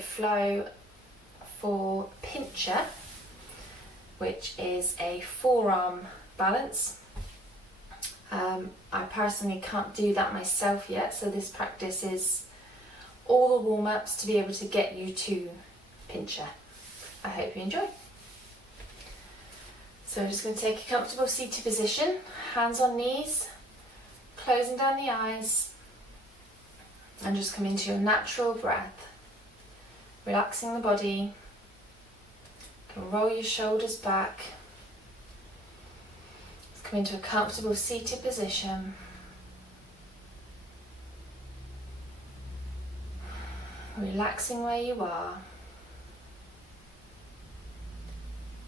flow for Pincha, which is a forearm balance. I personally can't do that myself yet, so this practice is all the warm-ups to be able to get you to Pincha. I hope you enjoy. So I'm just going to take a comfortable seated position, hands on knees, closing down the eyes, and just come into your natural breath, relaxing the body. You can roll your shoulders back. Come into a comfortable seated position. Relaxing where you are.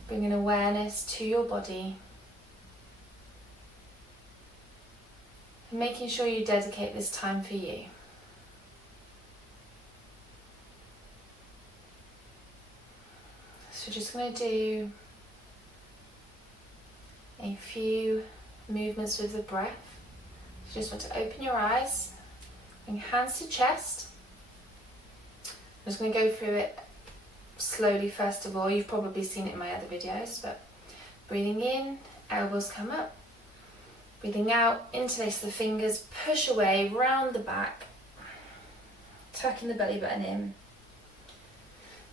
Bringing awareness to your body. And making sure you dedicate this time for you. So we're just going to do a few movements with the breath. You just want to open your eyes, bring hands to chest. I'm just going to go through it slowly first of all. You've probably seen it in my other videos, but breathing in, elbows come up. Breathing out, interlace the fingers, push away, round the back, tucking the belly button in.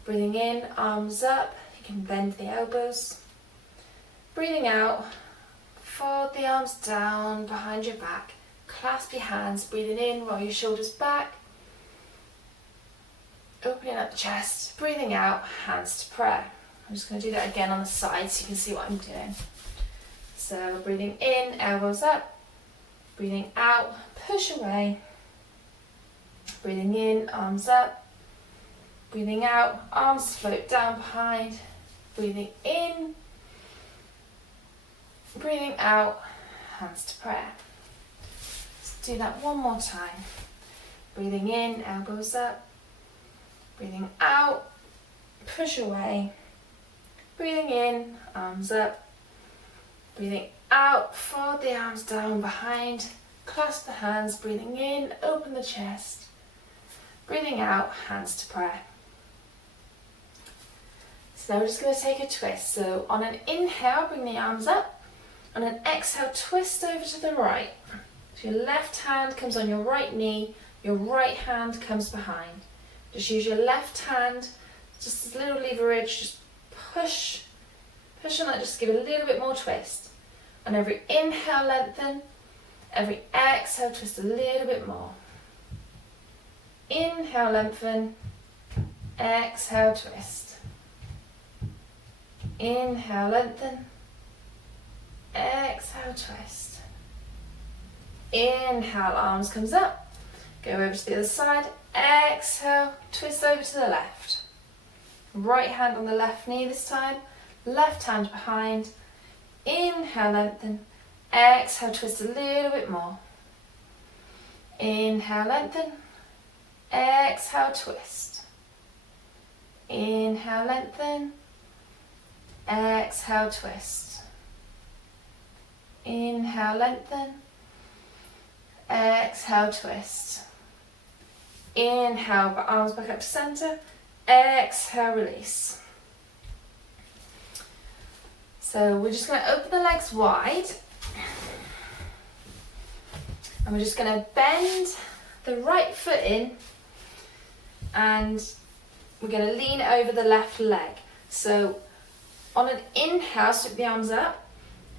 Breathing in, arms up, you can bend the elbows. Breathing out, fold the arms down behind your back, clasp your hands, breathing in, roll your shoulders back, opening up the chest, breathing out, hands to prayer. I'm just going to do that again on the side so you can see what I'm doing. So breathing in, elbows up, breathing out, push away, breathing in, arms up, breathing out, arms float down behind, breathing in, breathing out, hands to prayer. Let's do that one more time. Breathing in, elbows up. Breathing out, push away. Breathing in, arms up. Breathing out, fold the arms down behind. Clasp the hands, breathing in, open the chest. Breathing out, hands to prayer. So now we're just going to take a twist. So on an inhale, bring the arms up. On an exhale, twist over to the right. So your left hand comes on your right knee, your right hand comes behind. Just use your left hand, just a little leverage, just push on that, just give it a little bit more twist. On every inhale, lengthen. Every exhale, twist a little bit more. Inhale, lengthen. Exhale, twist. Inhale, lengthen. Exhale, twist. Inhale, arms comes up. Go over to the other side. Exhale, twist over to the left. Right hand on the left knee this time. Left hand behind. Inhale, lengthen. Exhale, twist a little bit more. Inhale, lengthen. Exhale, twist. Inhale, lengthen. Exhale, twist. Inhale, lengthen. Exhale, twist. Inhale, arms back up to center. Exhale, release. So we're just going to open the legs wide. And we're just going to bend the right foot in. And we're going to lean over the left leg. So on an inhale, sweep the arms up.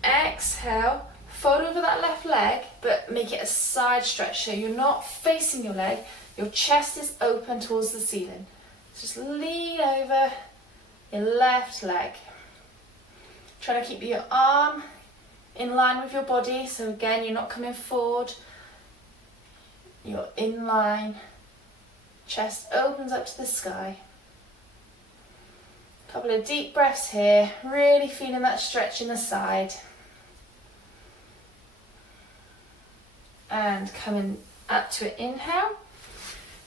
Exhale, fold over that left leg, but make it a side stretch. So you're not facing your leg, your chest is open towards the ceiling. So just lean over your left leg. Try to keep your arm in line with your body. So again, you're not coming forward. You're in line. Chest opens up to the sky. Couple of deep breaths here, really feeling that stretch in the side. And coming up to an inhale.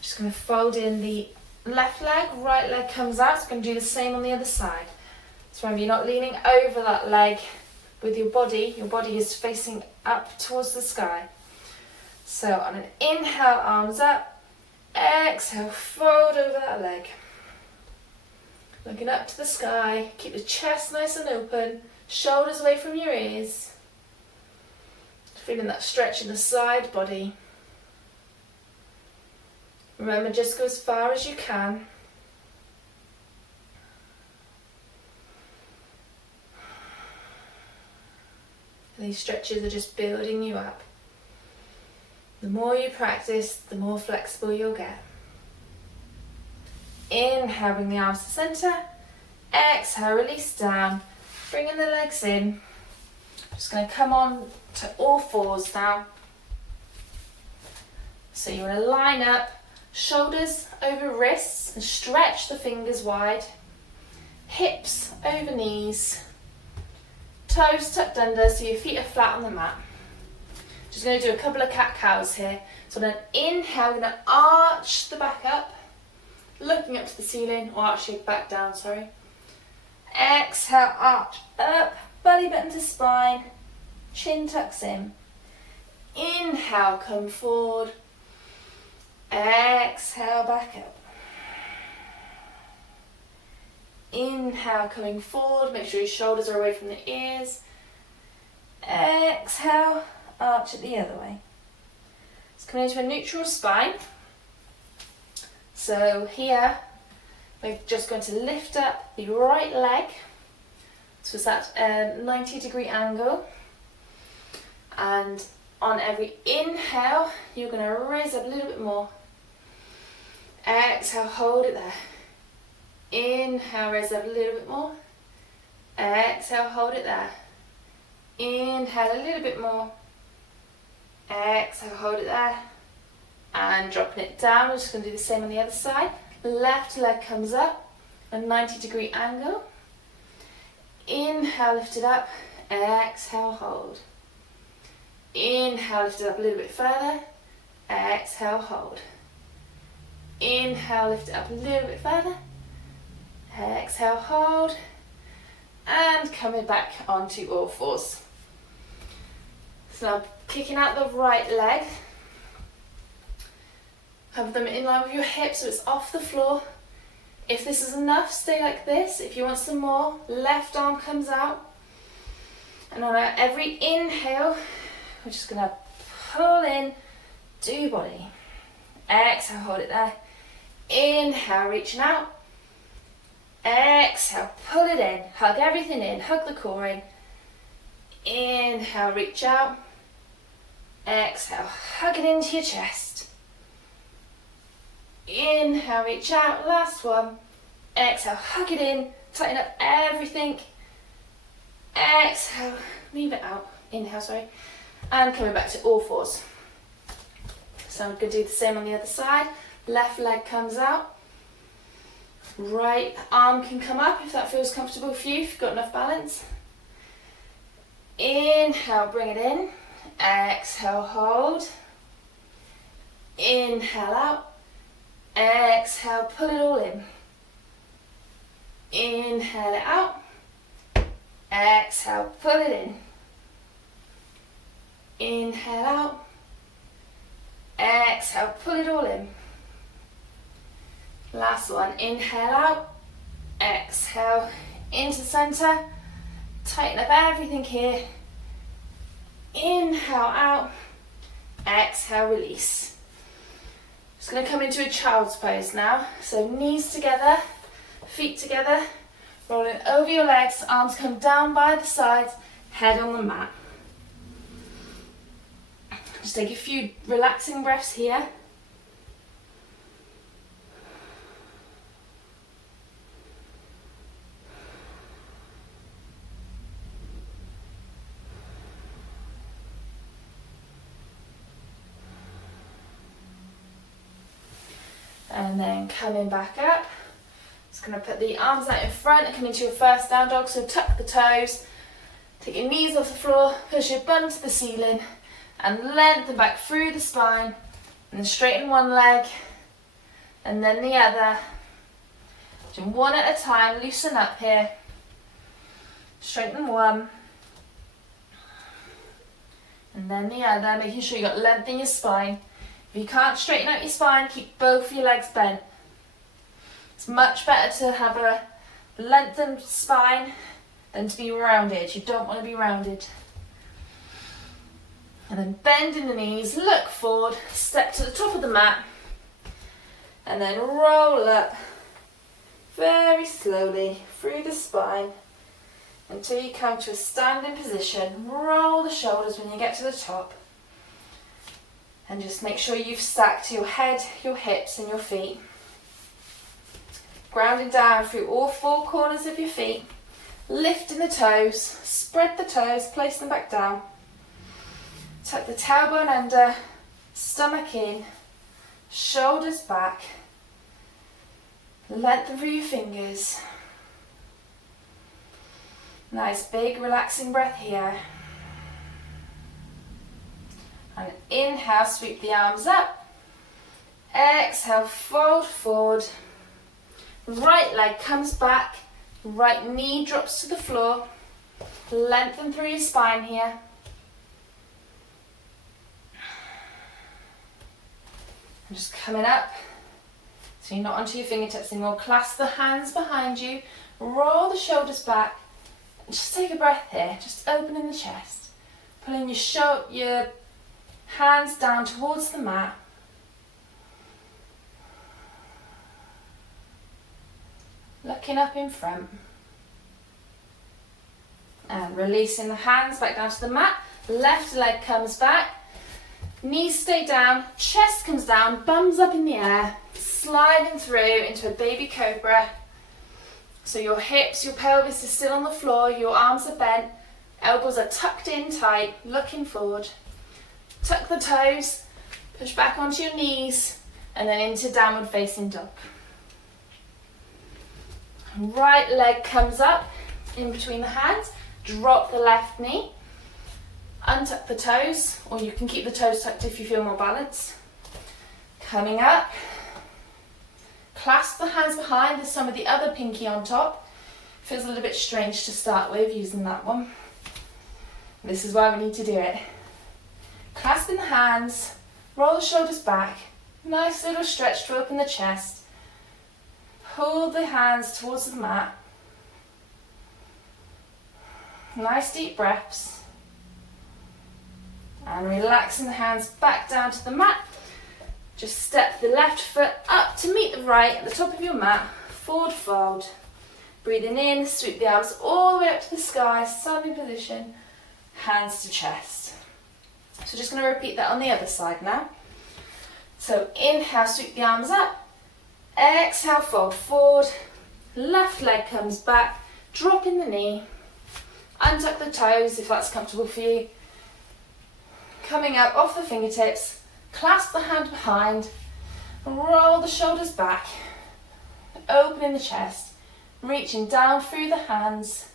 Just going to fold in the left leg, right leg comes out. So I'm going to do the same on the other side. So remember, you're not leaning over that leg with your body is facing up towards the sky. So on an inhale, arms up. Exhale, fold over that leg. Looking up to the sky, keep the chest nice and open, shoulders away from your ears. Feeling that stretch in the side body. Remember, just go as far as you can. And these stretches are just building you up. The more you practice, the more flexible you'll get. Inhale, bring the arms to center. Exhale, release down. Bringing the legs in. Just going to come on to all fours now. So you want to line up, shoulders over wrists, and stretch the fingers wide. Hips over knees. Toes tucked under so your feet are flat on the mat. Just going to do a couple of cat-cows here. So I'm going to inhale, I'm going to arch the back up, looking up to the ceiling, or actually back down, sorry. Exhale, arch up, belly button to spine, chin tucks in. Inhale, come forward. Exhale, back up. Inhale, coming forward, make sure your shoulders are away from the ears. Exhale, arch it the other way. Let's come into a neutral spine. So here, we're just going to lift up the right leg. So it's at a 90-degree angle. And on every inhale, you're going to raise up a little bit more. Exhale, hold it there. Inhale, raise up a little bit more. Exhale, hold it there. Inhale a little bit more. Exhale, hold it there. And dropping it down. We're just going to do the same on the other side. Left leg comes up, a 90-degree angle. Inhale, lift it up. Exhale, hold. Inhale, lift it up a little bit further. Exhale, hold. Inhale, lift it up a little bit further. Exhale, hold. And coming back onto all fours. So now kicking out the right leg. Have them in line with your hips so it's off the floor. If this is enough, stay like this. If you want some more, left arm comes out. And on every inhale, we're just going to pull in, do your body. Exhale, hold it there. Inhale, reaching out. Exhale, pull it in, hug everything in, hug the core in. Inhale, reach out. Exhale, hug it into your chest. Inhale, reach out, last one. Exhale, hug it in, tighten up everything. Exhale, leave it out. Inhale, sorry. And coming back to all fours. So I'm going to do the same on the other side. Left leg comes out. Right arm can come up if that feels comfortable for you, if you've got enough balance. Inhale, bring it in. Exhale, hold. Inhale out. Exhale, pull it all in. Inhale it out. Exhale, pull it in. Inhale out. Exhale, pull it all in. Last one, inhale out, exhale into center, tighten up everything here. Inhale out, exhale, release. Just going to come into a child's pose now. So knees together, feet together, rolling over your legs, arms come down by the sides, head on the mat. Just take a few relaxing breaths here. And then coming back up, just going to put the arms out in front and come into your first down dog. So tuck the toes, take your knees off the floor, push your bum to the ceiling, and lengthen back through the spine. And then straighten one leg, and then the other. Do one at a time, loosen up here. Straighten one, and then the other, making sure you got length in your spine. If you can't straighten out your spine, keep both your legs bent. It's much better to have a lengthen spine than to be rounded. You don't want to be rounded. And then bend in the knees, look forward, step to the top of the mat, and then roll up very slowly through the spine until you come to a standing position. Roll the shoulders when you get to the top. And just make sure you've stacked your head, your hips and your feet. Grounding down through all four corners of your feet. Lifting the toes, spread the toes, place them back down. Tuck the tailbone under, stomach in, shoulders back. Lengthen through your fingers. Nice big relaxing breath here. And inhale, sweep the arms up. Exhale, fold forward. Right leg comes back. Right knee drops to the floor. Lengthen through your spine here. And just coming up. So you're not onto your fingertips anymore. Clasp the hands behind you. Roll the shoulders back. And just take a breath here. Just opening the chest. Pulling your hands down towards the mat. Looking up in front. And releasing the hands back down to the mat. Left leg comes back. Knees stay down. Chest comes down. Bums up in the air. Sliding through into a baby cobra. So your hips, your pelvis is still on the floor. Your arms are bent. Elbows are tucked in tight. Looking forward. Tuck the toes, push back onto your knees, and then into downward facing dog. Right leg comes up in between the hands, drop the left knee, untuck the toes, or you can keep the toes tucked if you feel more balanced. Coming up, clasp the hands behind, there's some of the other pinky on top. Feels a little bit strange to start with using that one. This is why we need to do it. Clasping the hands, roll the shoulders back, nice little stretch to open the chest. Pull the hands towards the mat. Nice deep breaths. And relaxing the hands back down to the mat. Just step the left foot up to meet the right at the top of your mat. Forward fold. Breathing in, sweep the arms all the way up to the sky, standing position, hands to chest. So just going to repeat that on the other side now. So inhale, sweep the arms up. Exhale, fold forward. Left leg comes back. Drop in the knee. Untuck the toes if that's comfortable for you. Coming up off the fingertips. Clasp the hand behind. Roll the shoulders back. Opening the chest. Reaching down through the hands.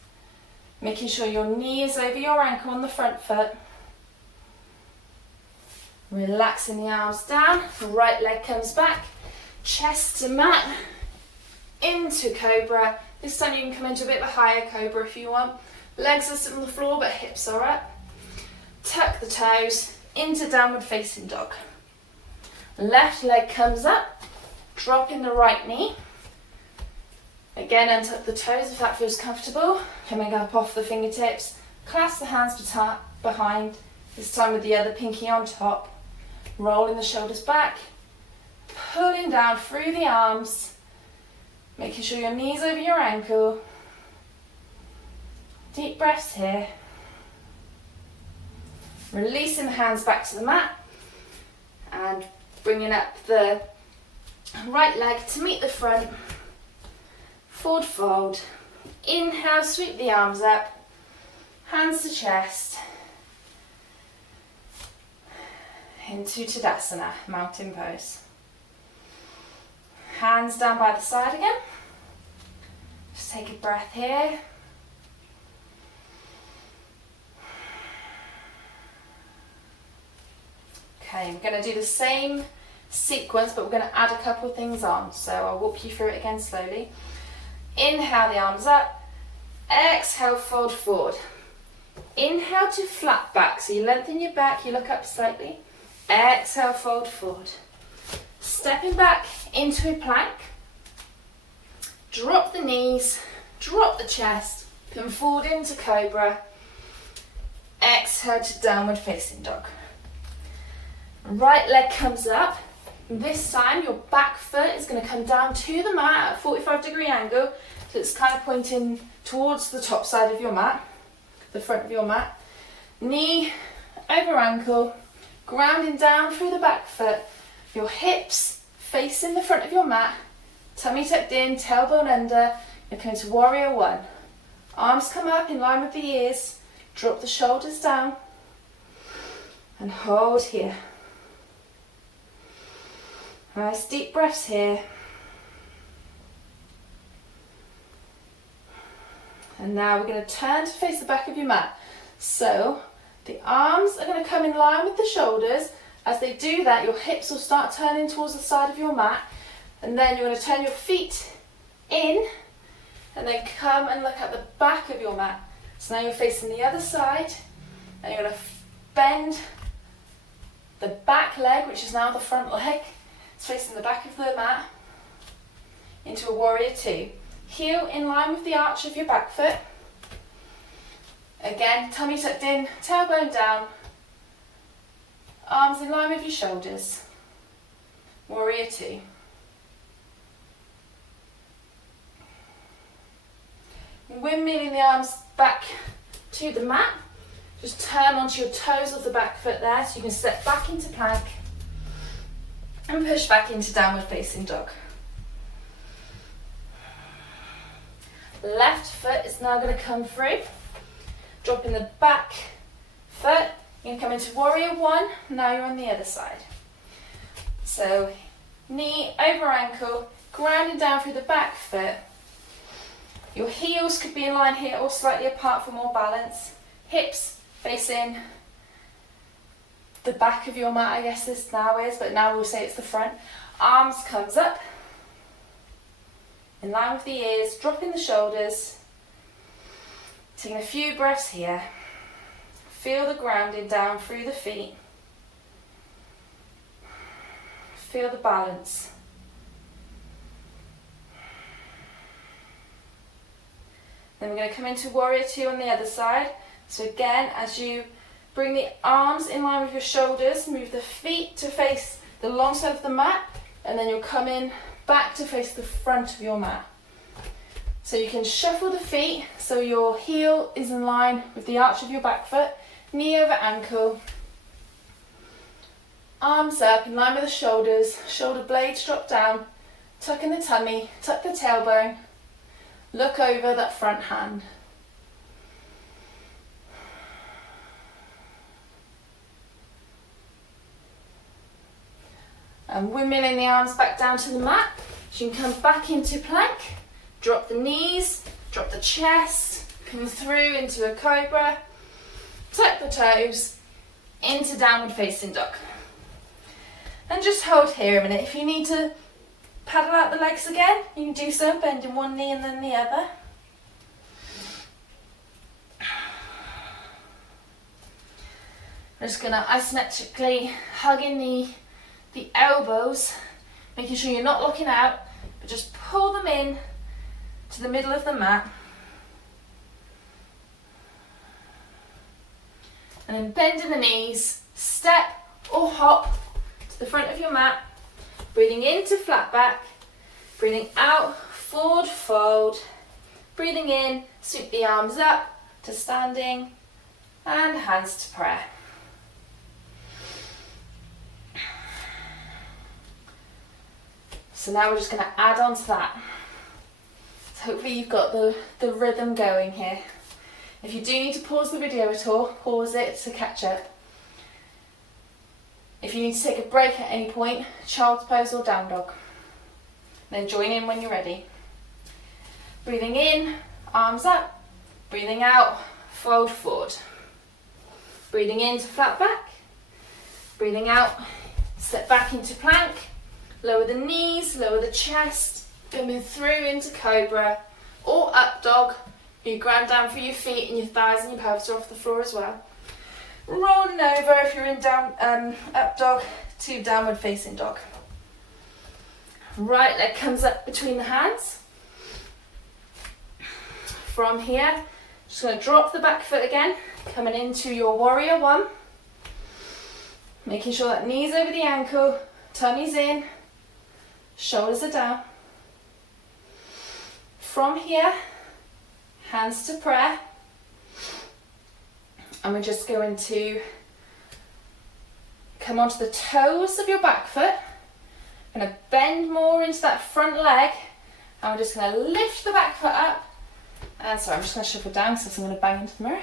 Making sure your knee is over your ankle on the front foot. Relaxing the arms down, right leg comes back, chest to mat, into Cobra. This time you can come into a bit of a higher Cobra if you want. Legs are still on the floor but hips are up. Tuck the toes, into downward facing dog. Left leg comes up, dropping the right knee. Again, untuck the toes if that feels comfortable. Coming up off the fingertips, clasp the hands behind, this time with the other pinky on top. Rolling the shoulders back, pulling down through the arms, making sure your knees over your ankle. Deep breaths here. Releasing the hands back to the mat and bringing up the right leg to meet the front. Forward fold. Inhale, sweep the arms up, hands to chest. Into Tadasana, mountain pose. Hands down by the side again. Just take a breath here. Okay, we're going to do the same sequence, but we're going to add a couple of things on. So I'll walk you through it again slowly. Inhale the arms up. Exhale, fold forward. Inhale to flat back. So you lengthen your back, you look up slightly. Exhale, fold forward. Stepping back into a plank. Drop the knees, drop the chest, come forward into Cobra, exhale to downward facing dog. Right leg comes up. This time your back foot is going to come down to the mat at a 45-degree angle, so it's kind of pointing towards the top side of your mat, the front of your mat. Knee over ankle, grounding down through the back foot, your hips facing the front of your mat, tummy tucked in, tailbone under. You're coming to warrior one. Arms come up in line with the ears, drop the shoulders down, and hold here. Nice deep breaths here. And now we're going to turn to face the back of your mat. So the arms are going to come in line with the shoulders. As they do that, your hips will start turning towards the side of your mat. And then you're going to turn your feet in and then come and look at the back of your mat. So now you're facing the other side and you're going to bend the back leg, which is now the front leg. It's facing the back of the mat into a warrior two. Heel in line with the arch of your back foot. Again, tummy tucked in, tailbone down, arms in line with your shoulders. Warrior two. Windmilling the arms back to the mat. Just turn onto your toes of the back foot there so you can step back into plank and push back into downward facing dog. Left foot is now going to come through. Dropping the back foot. You're going to come into warrior one. Now you're on the other side. So knee over ankle, grounding down through the back foot. Your heels could be in line here or slightly apart for more balance. Hips facing the back of your mat, I guess this now is, but now we'll say it's the front. Arms comes up, in line with the ears, dropping the shoulders. Taking a few breaths here. Feel the grounding down through the feet. Feel the balance. Then we're going to come into warrior two on the other side. So again, as you bring the arms in line with your shoulders, move the feet to face the long side of the mat, and then you'll come in back to face the front of your mat. So you can shuffle the feet so your heel is in line with the arch of your back foot, knee over ankle, arms up in line with the shoulders, shoulder blades drop down, tuck in the tummy, tuck the tailbone, look over that front hand. And windmilling the arms back down to the mat. So you can come back into plank, drop the knees, drop the chest, come through into a cobra, tuck the toes, into downward facing dog. And just hold here a minute. If you need to paddle out the legs again, you can do so, bending one knee and then the other. I'm just going to isometrically hug in the elbows, making sure you're not looking out, but just pull them in to the middle of the mat. And then bending the knees, step or hop to the front of your mat, breathing into flat back, breathing out, forward fold, breathing in, sweep the arms up to standing, and hands to prayer. So now we're just going to add on to that. So hopefully you've got the rhythm going here. If you do need to pause the video at all, pause it to catch up. If you need to take a break at any point, child's pose or down dog. Then join in when you're ready. Breathing in, arms up. Breathing out, fold forward. Breathing into flat back. Breathing out, step back into plank. Lower the knees, lower the chest, coming through into cobra or up dog. You ground down through your feet and your thighs and your pelvis are off the floor as well. Rolling over if you're in down up dog to downward facing dog. Right leg comes up between the hands. from here, just going to drop the back foot again, coming into your warrior one. Making sure that knees over the ankle, tummy's in, shoulders are down. From here, hands to prayer. And we're just going to come onto the toes of your back foot. Going to bend more into that front leg. And we're just going to lift the back foot up. And sorry, I'm just going to shuffle down because I'm going to bang into the mirror.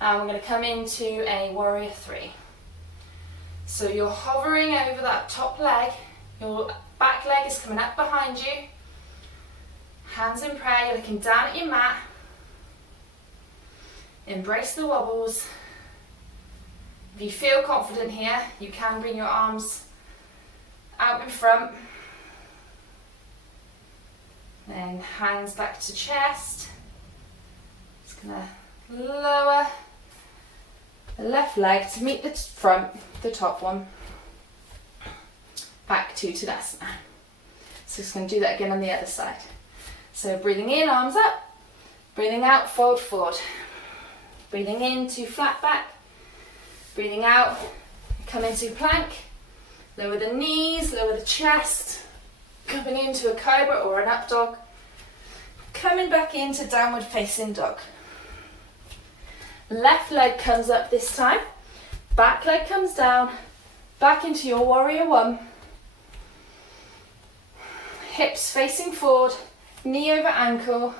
And we're going to come into a warrior three. So you're hovering over that top leg. Your back leg is coming up behind you. Hands in prayer, you're looking down at your mat. Embrace the wobbles. If you feel confident here, you can bring your arms out in front. Then hands back to chest. Just gonna lower the left leg to meet the front, the top one. Back to Tadasana. So just gonna do that again on the other side. So breathing in, arms up. Breathing out, fold forward. Breathing in to flat back. Breathing out, come into plank. Lower the knees, lower the chest. Coming into a cobra or an up dog. Coming back into downward facing dog. Left leg comes up this time. Back leg comes down. Back into your warrior one. Hips facing forward. Knee over ankle,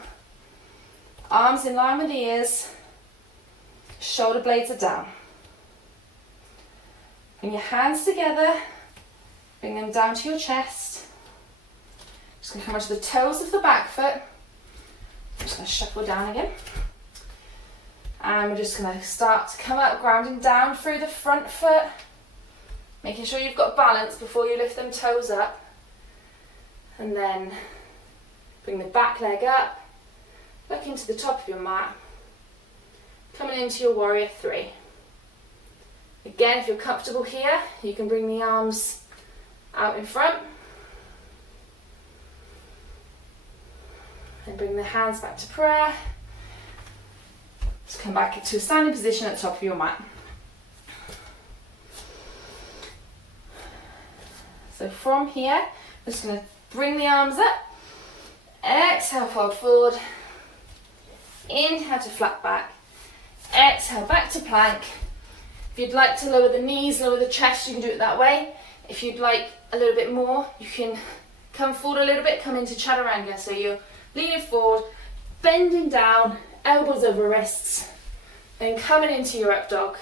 arms in line with ears, shoulder blades are down. Bring your hands together, bring them down to your chest. Just going to come onto the toes of the back foot. I'm just going to shuffle down again. And we're just going to start to come up, grounding down through the front foot, making sure you've got balance before you lift them toes up. And then bring the back leg up, back into the top of your mat, coming into your warrior three. Again, if you're comfortable here, you can bring the arms out in front. And bring the hands back to prayer. Just come back into a standing position at the top of your mat. So from here, we're just going to bring the arms up. Exhale, fold forward. Inhale to flat back. Exhale, back to plank. If you'd like to lower the knees, lower the chest, you can do it that way. If you'd like a little bit more, you can come forward a little bit, come into Chaturanga. So you're leaning forward, bending down, elbows over wrists, then coming into your up dog,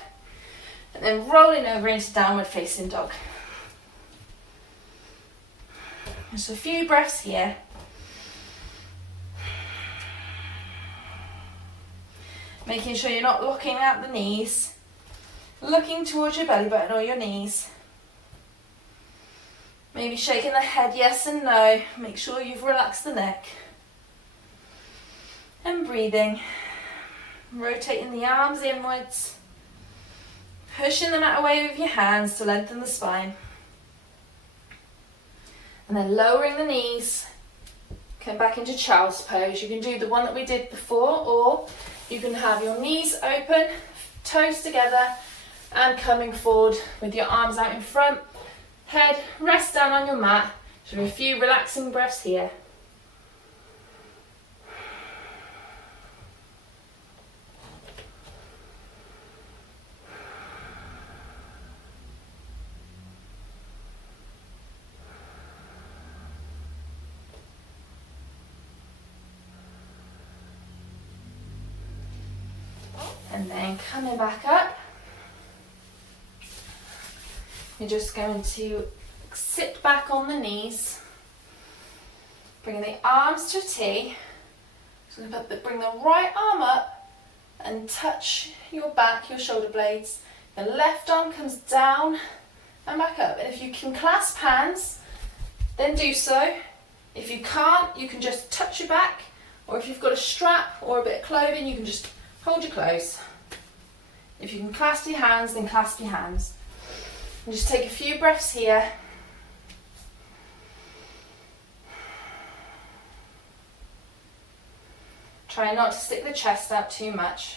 and then rolling over into downward facing dog. Just a few breaths here. Making sure you're not looking at the knees, looking towards your belly button or your knees. Maybe shaking the head yes and no. Make sure you've relaxed the neck. And breathing. Rotating the arms inwards. Pushing them out away with your hands to lengthen the spine. And then lowering the knees. Come back into child's pose. You can do the one that we did before, or you can have your knees open, toes together, and coming forward with your arms out in front. Head rest down on your mat. So a few relaxing breaths here. And then coming back up, you're just going to sit back on the knees, bringing the arms to a T. So bring the right arm up and touch your back, your shoulder blades. The left arm comes down and back up. And if you can clasp hands, then do so. If you can't, you can just touch your back, or if you've got a strap or a bit of clothing, you can just hold your clothes. If you can clasp your hands, then clasp your hands. And just take a few breaths here. Try not to stick the chest out too much.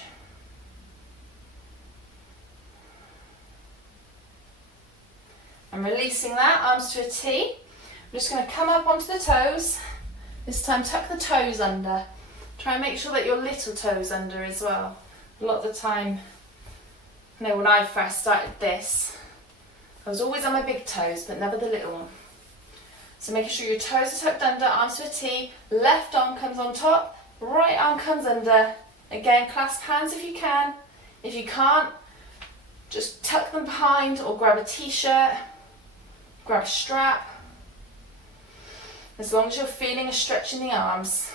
I'm releasing that, arms to a T. I'm just going to come up onto the toes. This time tuck the toes under. Try and make sure that your little toes under as well. A lot of the time, when I first started this, I was always on my big toes, but never the little one. So making sure your toes are tucked under, arms to a T, left arm comes on top, right arm comes under. Again, clasp hands if you can. If you can't, just tuck them behind or grab a t-shirt, grab a strap. As long as you're feeling a stretch in the arms.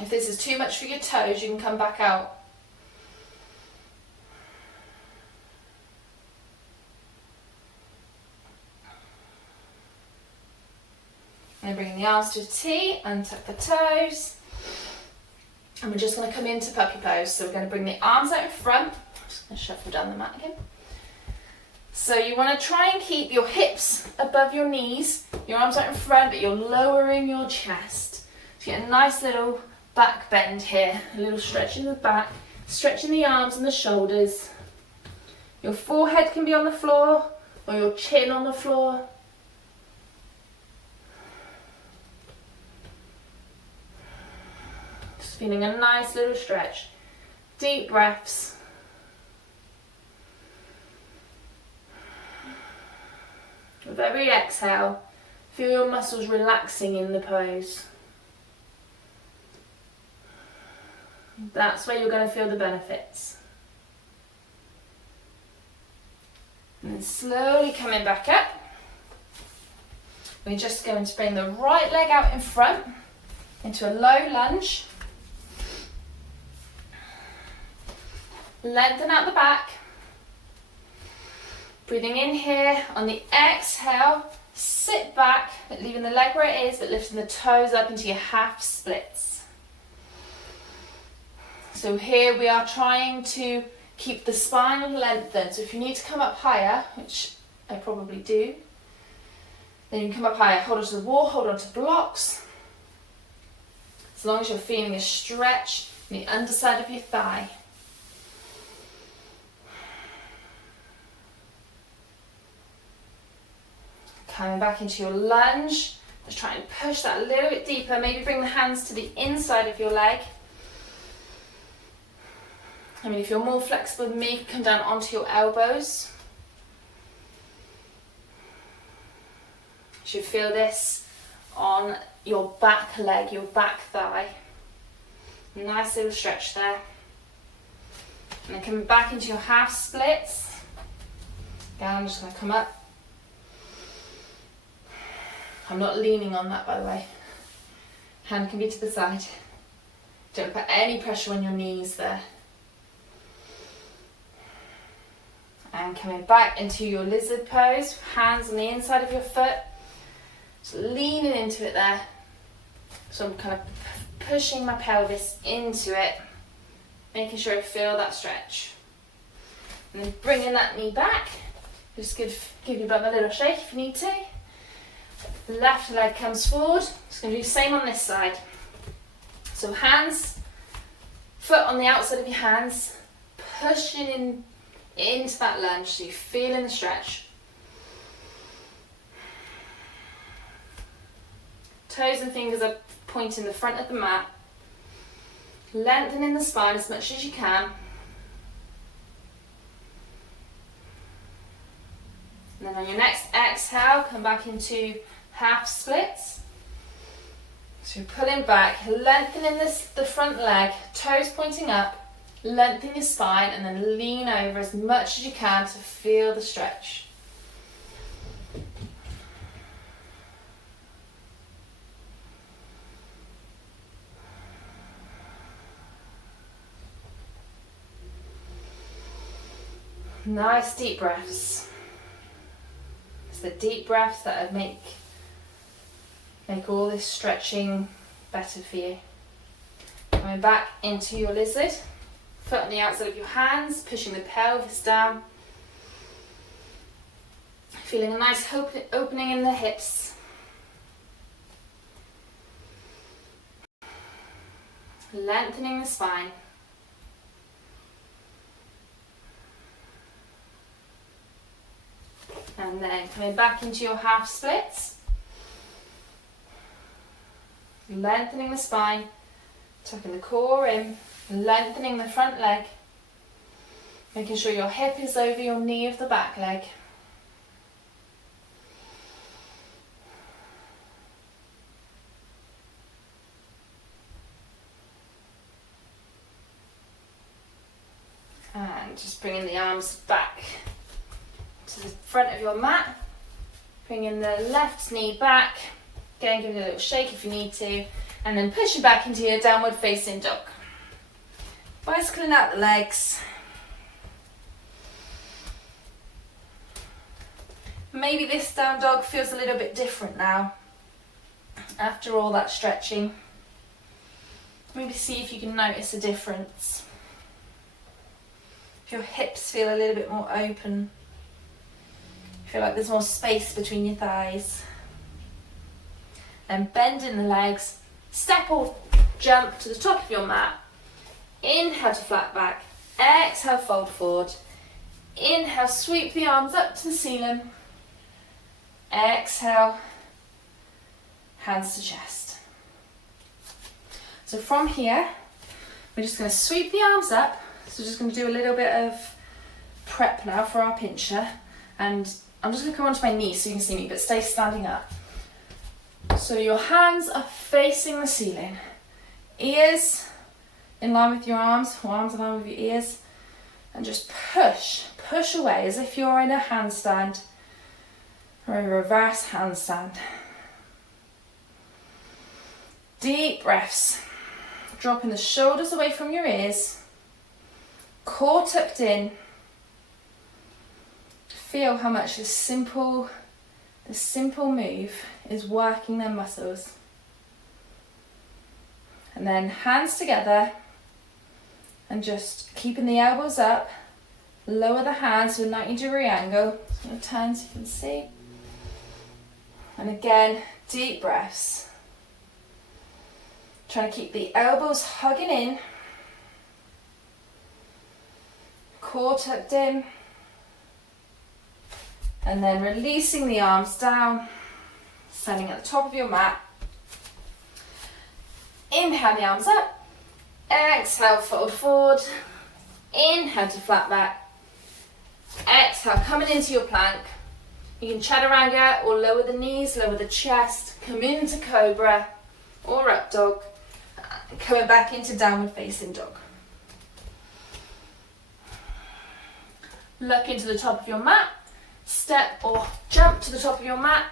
If this is too much for your toes, you can come back out. And bring the arms to a T, untuck the toes. And we're just going to come into puppy pose. So we're going to bring the arms out in front. I'm just going to shuffle down the mat again. So you want to try and keep your hips above your knees, your arms out in front, but you're lowering your chest. So you get a nice little back bend here, a little stretch in the back, stretching the arms and the shoulders. Your forehead can be on the floor or your chin on the floor. Just feeling a nice little stretch. Deep breaths. With every exhale, feel your muscles relaxing in the pose. That's where you're going to feel the benefits. And then slowly coming back up. We're just going to bring the right leg out in front into a low lunge. Lengthen out the back. Breathing in here, on the exhale, sit back, but leaving the leg where it is, but lifting the toes up into your half splits. So here we are trying to keep the spine lengthened. So if you need to come up higher, which I probably do, then you can come up higher. Hold onto the wall, hold onto blocks. As long as you're feeling a stretch in the underside of your thigh. Coming back into your lunge, just try and push that a little bit deeper. Maybe bring the hands to the inside of your leg. I mean, if you're more flexible than me, come down onto your elbows. You should feel this on your back leg, your back thigh. Nice little stretch there. And then coming back into your half splits. Again, I'm just going to come up. I'm not leaning on that, by the way. Hand can be to the side. Don't put any pressure on your knees there. And coming back into your lizard pose, hands on the inside of your foot. Just leaning into it there. So I'm kind of pushing my pelvis into it, making sure I feel that stretch. And then bringing that knee back. Just give your bum a little shake if you need to. Left leg comes forward. Just going to do the same on this side. So hands, foot on the outside of your hands, pushing in into that lunge so you're feeling the stretch. Toes and fingers are pointing the front of the mat. Lengthening the spine as much as you can. And then on your next exhale, come back into half splits. So you're pulling back, lengthening the front leg, toes pointing up, lengthen your spine, and then lean over as much as you can to feel the stretch. Nice deep breaths. It's the deep breaths that make all this stretching better for you. Coming back into your lizard. Foot on the outside of your hands, pushing the pelvis down. Feeling a nice opening in the hips. Lengthening the spine. And then coming back into your half splits. Lengthening the spine, tucking the core in, lengthening the front leg, making sure your hip is over your knee of the back leg. And just bringing the arms back to the front of your mat, bringing the left knee back. Again, give it a little shake if you need to, and then pushing back into your downward facing dog. Bicycling out the legs. Maybe this down dog feels a little bit different now after all that stretching. Maybe see if you can notice a difference. If your hips feel a little bit more open, feel like there's more space between your thighs. Then bend in the legs, step or jump to the top of your mat. Inhale to flat back, exhale fold forward. Inhale, sweep the arms up to the ceiling. Exhale, hands to chest. So from here, we're just going to sweep the arms up. So we're just going to do a little bit of prep now for our pincha. And I'm just going to come onto my knees so you can see me, but stay standing up. So your hands are facing the ceiling. Ears in line with your arms, or arms in line with your ears. And just push away as if you're in a handstand or a reverse handstand. Deep breaths. Dropping the shoulders away from your ears. Core tucked in. Feel how much this simple move is working their muscles. And then hands together and just keeping the elbows up. Lower the hands to a 90-degree angle. So I'm going to turn so you can see. And again, deep breaths. Trying to keep the elbows hugging in. Core tucked in. And then releasing the arms down, standing at the top of your mat. Inhale the arms up. Exhale, fold forward. Inhale to flat back. Exhale, coming into your plank. You can chaturanga or lower the knees, lower the chest, come into Cobra or up dog. Coming back into downward facing dog. Look into the top of your mat. Step or jump to the top of your mat.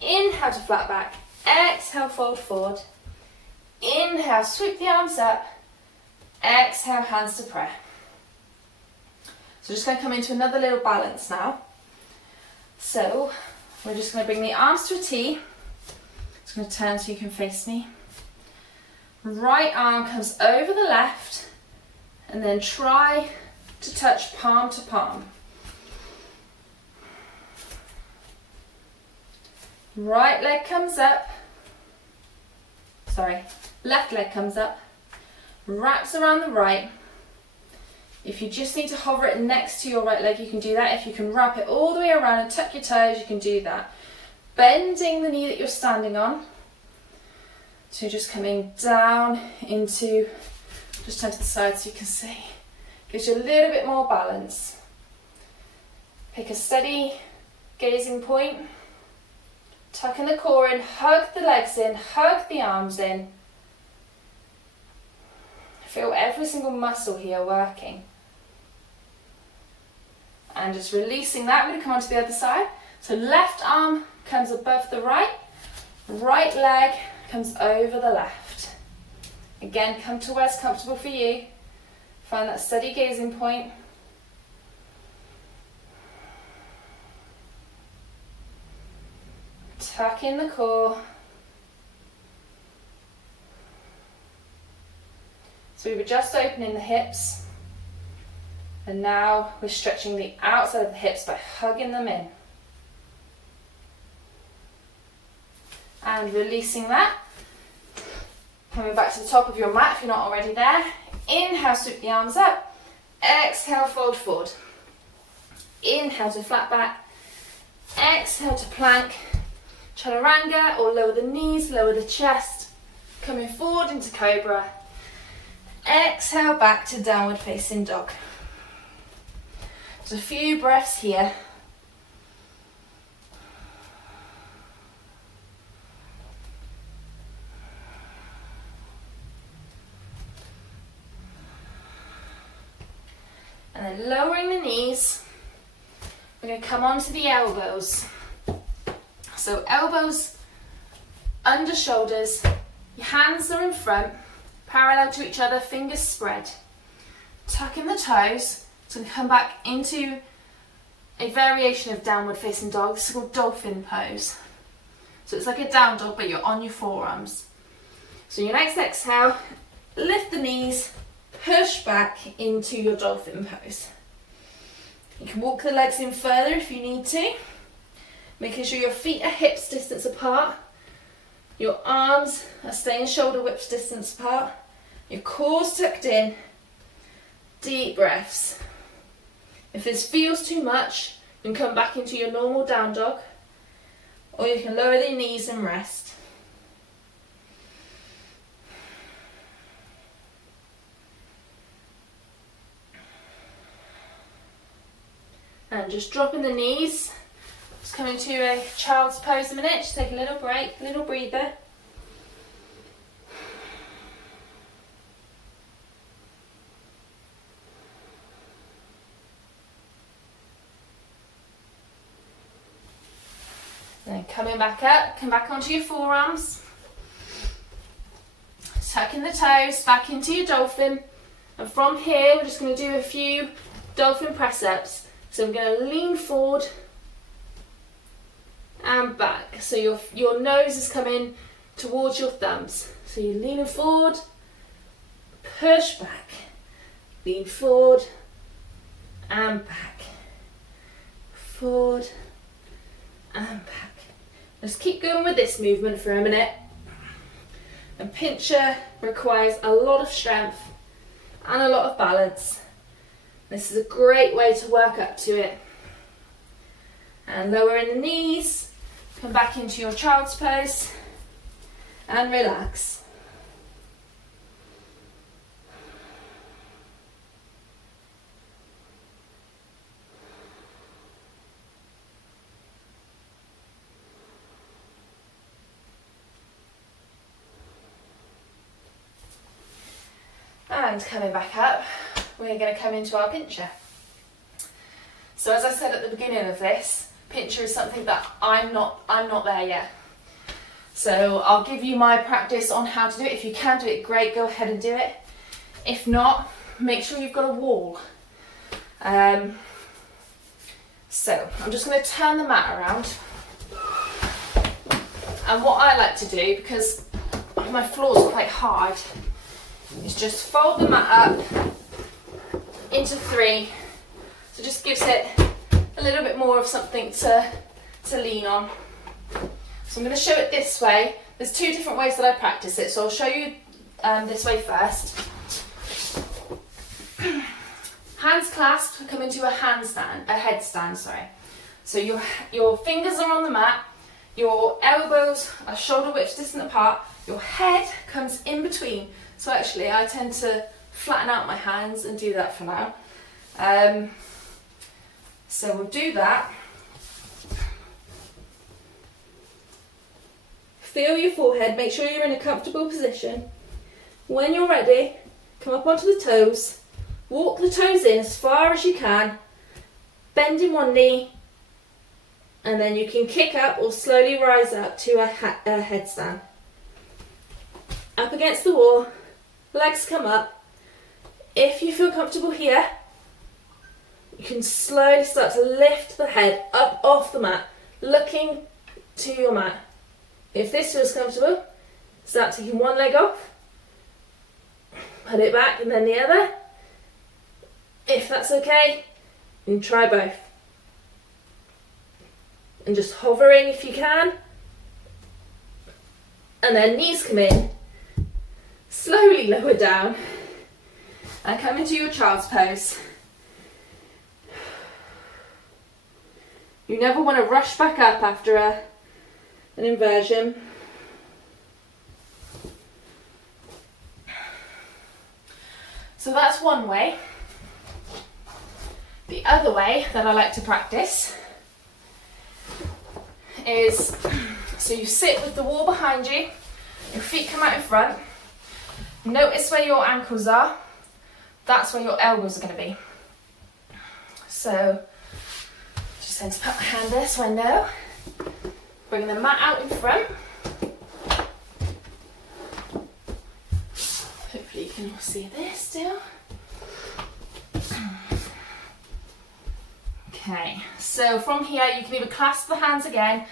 Inhale to flat back. Exhale, fold forward. Inhale, sweep the arms up. Exhale, hands to prayer. So just going to come into another little balance now. So we're just going to bring the arms to a T. Just going to turn so you can face me. Right arm comes over the left and then try to touch palm to palm. Right leg comes up. Left leg comes up. Wraps around the right. If you just need to hover it next to your right leg, you can do that. If you can wrap it all the way around and tuck your toes, you can do that. Bending the knee that you're standing on. So just coming down into, just turn to the side so you can see. Gives you a little bit more balance. Pick a steady gazing point. Tucking the core in, hug the legs in, hug the arms in. Feel every single muscle here working. And just releasing that, we're going to come on to the other side. So left arm comes above the right, right leg comes over the left. Again, come to where's comfortable for you. Find that steady gazing point. Tuck in the core. So we were just opening the hips, and now we're stretching the outside of the hips by hugging them in. And releasing that. Coming back to the top of your mat if you're not already there. Inhale, sweep the arms up. Exhale, fold forward. Inhale to flat back. Exhale to plank. Chaturanga, or lower the knees, lower the chest. Coming forward into Cobra. Exhale back to downward facing dog. There's a few breaths here. And then lowering the knees, we're going to come onto the elbows. So elbows under shoulders, your hands are in front, parallel to each other, fingers spread. Tuck in the toes, it's going to come back into a variation of downward facing dog. This is called dolphin pose. So it's like a down dog, but you're on your forearms. So your next exhale, lift the knees, push back into your dolphin pose. You can walk the legs in further if you need to, making sure your feet are hips distance apart, your arms are staying shoulder width distance apart, your core's tucked in. Deep breaths. If this feels too much, you can come back into your normal down dog, or you can lower the knees and rest. And just dropping the knees. Just coming to a child's pose a minute. Just take a little break, a little breather. And then coming back up, come back onto your forearms. Tucking the toes back into your dolphin. And from here, we're just going to do a few dolphin press ups. So I'm going to lean forward and back. So your nose is coming towards your thumbs. So you're leaning forward, push back, lean forward and back, forward and back. Just keep going with this movement for a minute. And Pincha requires a lot of strength and a lot of balance. This is a great way to work up to it. And lowering the knees, come back into your child's pose and relax. And coming back up, we're going to come into our Pincha. So as I said at the beginning of this, Pincha is something that I'm not there yet. So I'll give you my practice on how to do it. If you can do it, great, go ahead and do it. If not, make sure you've got a wall. So I'm just going to turn the mat around. And what I like to do, because my floor's quite hard, is just fold the mat up into 3. So just gives it a little bit more of something to lean on. So I'm going to show it this way. There's 2 different ways that I practice it, so I'll show you this way first. Hands clasped, come into a headstand, sorry. So your fingers are on the mat, your elbows are shoulder width distant apart, your head comes in between. So actually I tend to flatten out my hands and do that for now. So we'll do that. Feel your forehead, make sure you're in a comfortable position. When you're ready, come up onto the toes, walk the toes in as far as you can, bend in one knee, and then you can kick up or slowly rise up to a headstand. Up against the wall, legs come up. If you feel comfortable here, you can slowly start to lift the head up off the mat, looking to your mat. If this feels comfortable, start taking one leg off, put it back and then the other. If that's okay, you can try both. And just hovering if you can. And then knees come in. slowly lower down and come into your child's pose. You never want to rush back up after an inversion. So that's one way. The other way that I like to practice is, so you sit with the wall behind you, your feet come out in front, notice where your ankles are, that's where your elbows are going to be. So just going to put my hand there so I know. Bring the mat out in front. Hopefully you can all see this still. Okay, so from here you can either clasp the hands again,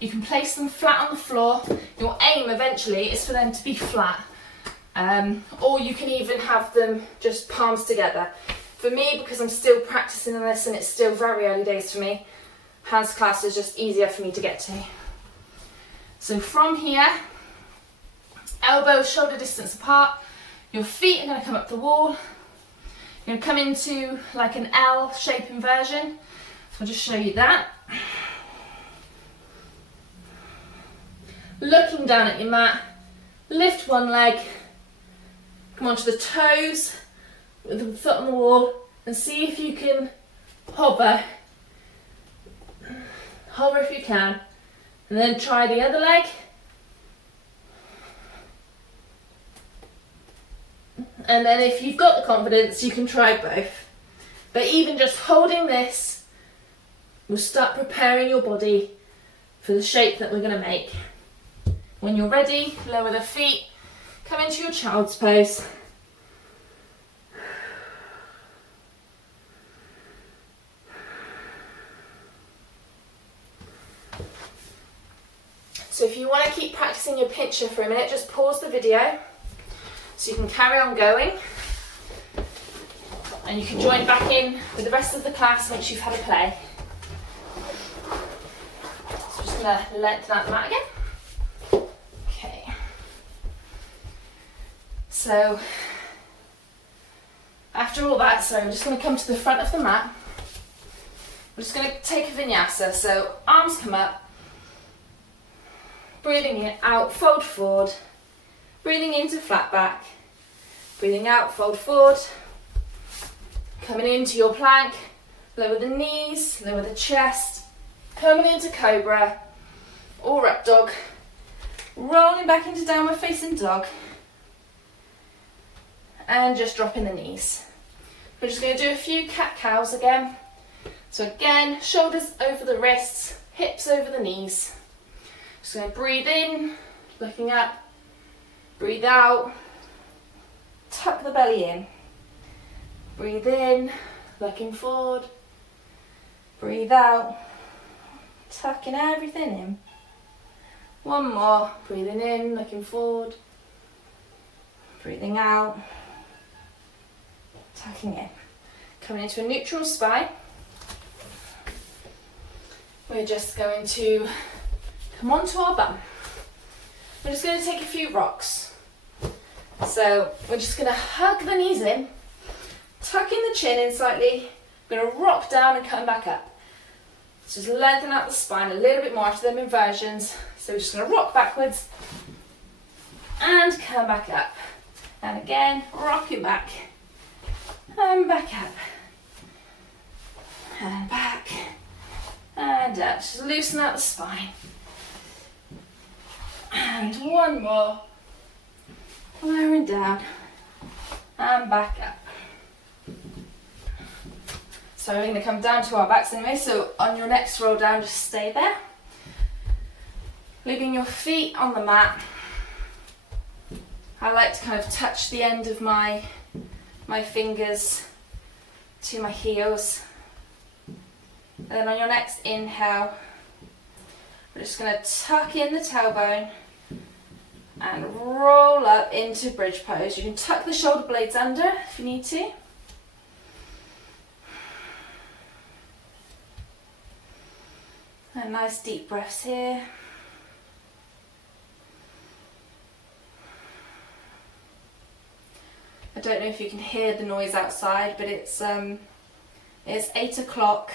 you can place them flat on the floor. Your aim eventually is for them to be flat. Or you can even have them just palms together. For me, because I'm still practicing on this and it's still very early days for me, hands clasped is just easier for me to get to. So from here, elbows shoulder distance apart, your feet are going to come up the wall. You're going to come into like an L shape inversion. So I'll just show you that. Looking down at your mat, lift one leg, come onto the toes with the foot on the wall and see if you can hover. Hover if you can. And then try the other leg. And then if you've got the confidence, you can try both. But even just holding this will start preparing your body for the shape that we're going to make. When you're ready, lower the feet, come into your child's pose. So if you want to keep practicing your pincha for a minute, just pause the video so you can carry on going. And you can join back in with the rest of the class once you've had a play. So just going to lengthen out the mat again. Okay. So after all that, so I'm just going to come to the front of the mat. I'm just going to take a vinyasa. So arms come up. Breathing in, out, fold forward. Breathing into flat back. Breathing out, fold forward. Coming into your plank. Lower the knees, lower the chest. Coming into Cobra or up dog. Rolling back into downward facing dog. And just dropping the knees. We're just going to do a few cat-cows again. So again, shoulders over the wrists, hips over the knees. Just going to breathe in, looking up, breathe out, tuck the belly in. Breathe in, looking forward, breathe out, tucking everything in. One more, breathing in, looking forward, breathing out, tucking in. Coming into a neutral spine. We're just going to come onto our bum. We're just going to take a few rocks. So we're just going to hug the knees in, tucking the chin in slightly. We're going to rock down and come back up. So just lengthen out the spine a little bit more after them inversions. So we're just going to rock backwards and come back up. And again, rocking back and back up. And back and up. Just loosen out the spine. And one more. Lowering down and back up. So we're going to come down to our backs anyway, so on your next roll down, just stay there. Leaving your feet on the mat. I like to kind of touch the end of my fingers to my heels. And then on your next inhale, we're just going to tuck in the tailbone and roll up into bridge pose. You can tuck the shoulder blades under if you need to. And nice deep breaths here. I don't know if you can hear the noise outside, but it's 8 o'clock,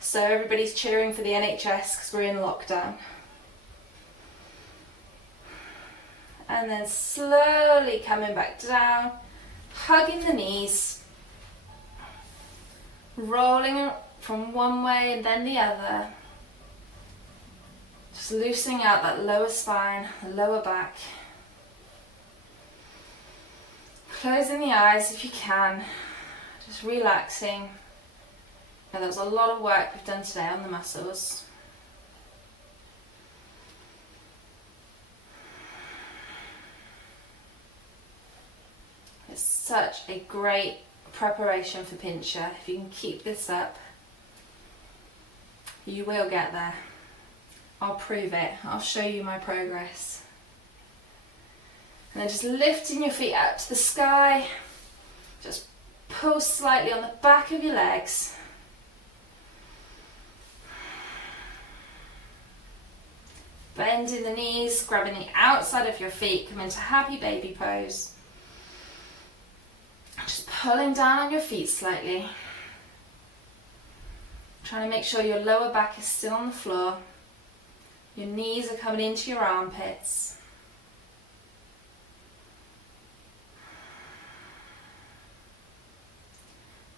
so everybody's cheering for the NHS because we're in lockdown. And then slowly coming back down, hugging the knees, rolling from one way and then the other. Just loosening out that lower spine, the lower back. Closing the eyes if you can, just relaxing. Now, there was a lot of work we've done today on the muscles. It's such a great preparation for Pincha. If you can keep this up, you will get there. I'll prove it. I'll show you my progress. And then just lifting your feet out to the sky. Just pull slightly on the back of your legs. Bending the knees, grabbing the outside of your feet, come into happy baby pose. Just pulling down on your feet slightly. Trying to make sure your lower back is still on the floor. Your knees are coming into your armpits.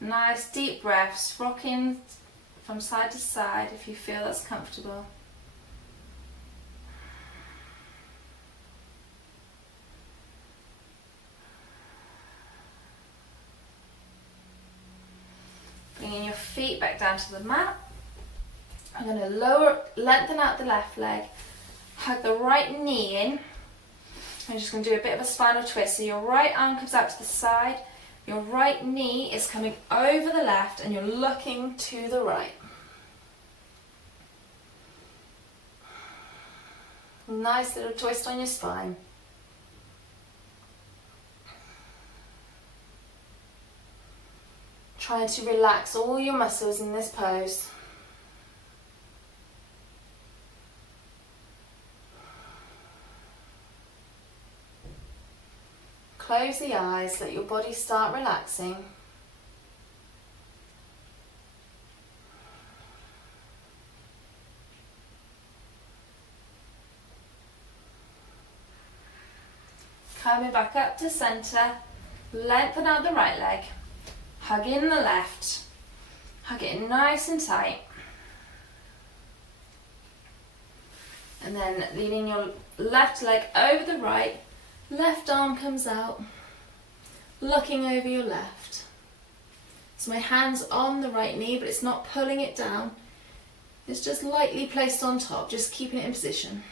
Nice deep breaths, rocking from side to side if you feel that's comfortable. Bringing your feet back down to the mat. I'm going to lengthen out the left leg, hug the right knee in. I'm just going to do a bit of a spinal twist. So your right arm comes out to the side, your right knee is coming over the left, and you're looking to the right. Nice little twist on your spine. Trying to relax all your muscles in this pose. Close the eyes, let your body start relaxing. Coming back up to centre, lengthen out the right leg, hug in the left, hug it in nice and tight. And then leaning your left leg over the right, left arm comes out, looking over your left. So my hand's on the right knee, but it's not pulling it down. It's just lightly placed on top, just keeping it in position.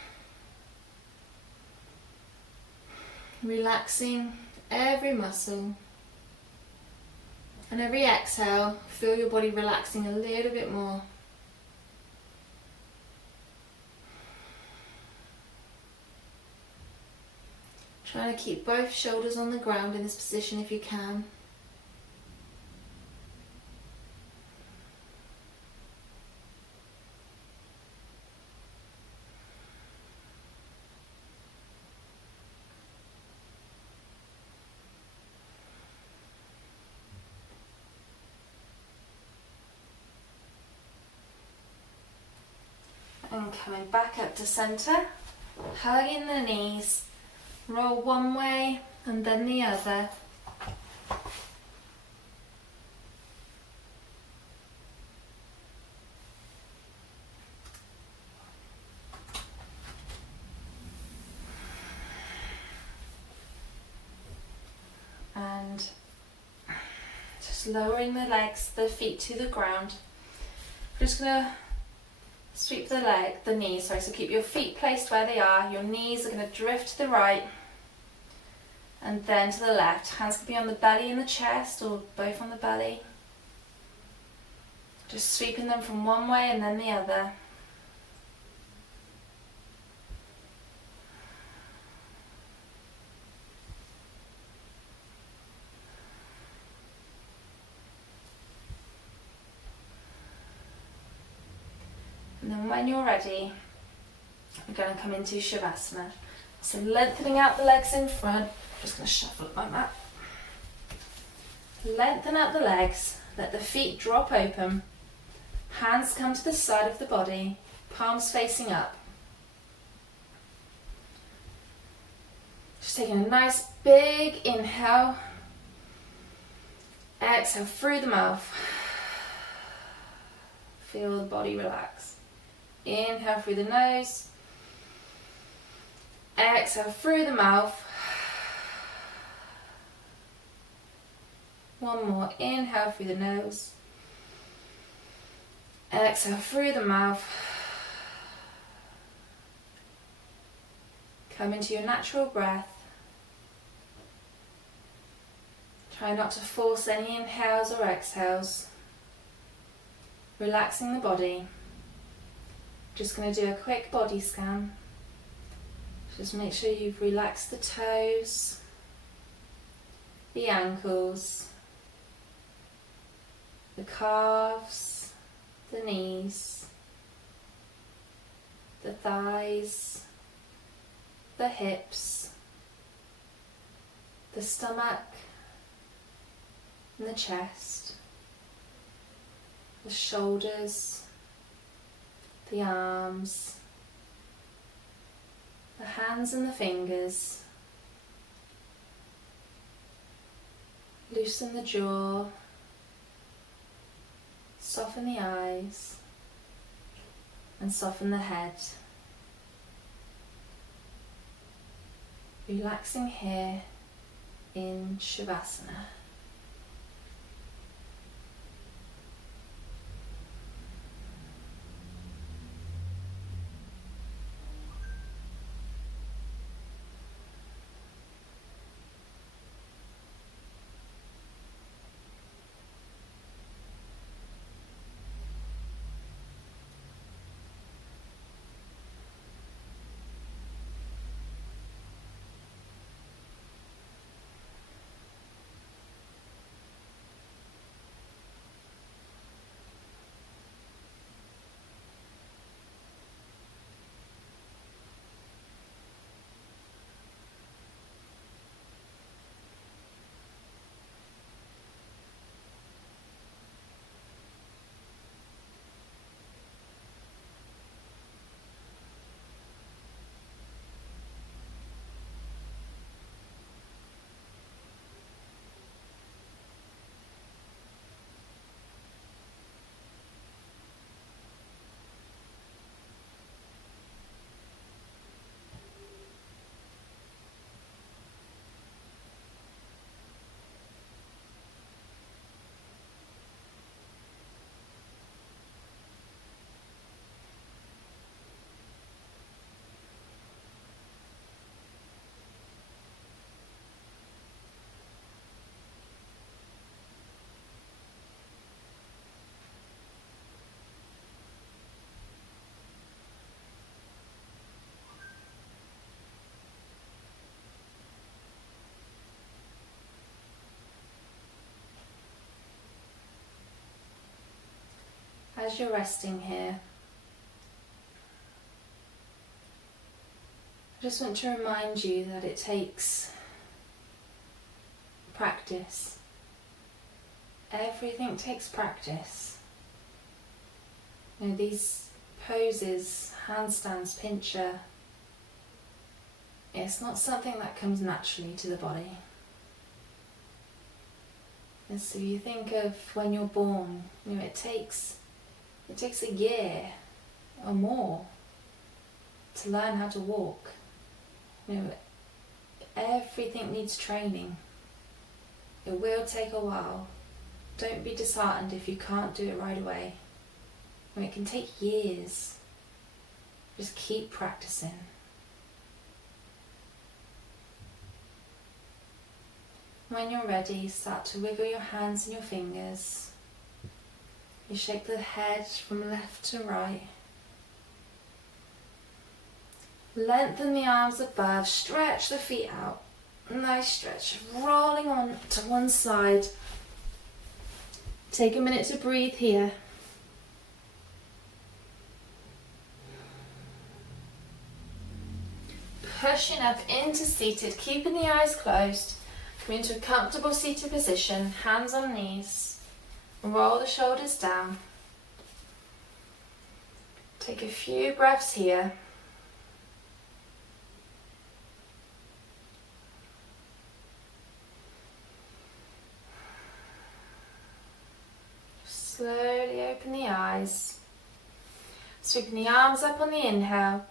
Relaxing every muscle. And every exhale, feel your body relaxing a little bit more. Trying to keep both shoulders on the ground in this position if you can. And coming back up to centre, hugging the knees. Roll one way and then the other. And just lowering the legs, the feet to the ground. We're just going to sweep the knees, so keep your feet placed where they are. Your knees are going to drift to the right and then to the left. Hands can be on the belly and the chest, or both on the belly. Just sweeping them from one way and then the other. And then when you're ready, we're going to come into Shavasana. So lengthening out the legs in front. I'm just going to shuffle up my mat. Lengthen out the legs, let the feet drop open, hands come to the side of the body, palms facing up. Just taking a nice big inhale, exhale through the mouth. Feel the body relax. Inhale through the nose, exhale through the mouth. One more, inhale through the nose, exhale through the mouth. Come into your natural breath. Try not to force any inhales or exhales. Relaxing the body. Just going to do a quick body scan. Just make sure you've relaxed the toes, the ankles, the calves, the knees, the thighs, the hips, the stomach, and the chest, the shoulders, the arms, the hands and the fingers. Loosen the jaw, soften the eyes, and soften the head. Relaxing here in Shavasana. As you're resting here, I just want to remind you that it takes practice. Everything takes practice. You know, these poses, handstands, pincha, it's not something that comes naturally to the body. And so you think of when you're born, you know, it takes a year or more to learn how to walk. You know, everything needs training. It will take a while. Don't be disheartened if you can't do it right away. I mean, it can take years. Just keep practicing. When you're ready, start to wiggle your hands and your fingers. You shake the head from left to right. Lengthen the arms above, stretch the feet out. Nice stretch, rolling on to one side. Take a minute to breathe here. Pushing up into seated, keeping the eyes closed. Come into a comfortable seated position, hands on knees. Roll the shoulders down. Take a few breaths here. Slowly open the eyes. Sweeping the arms up on the inhale.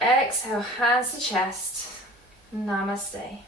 Exhale, hands to chest. Namaste.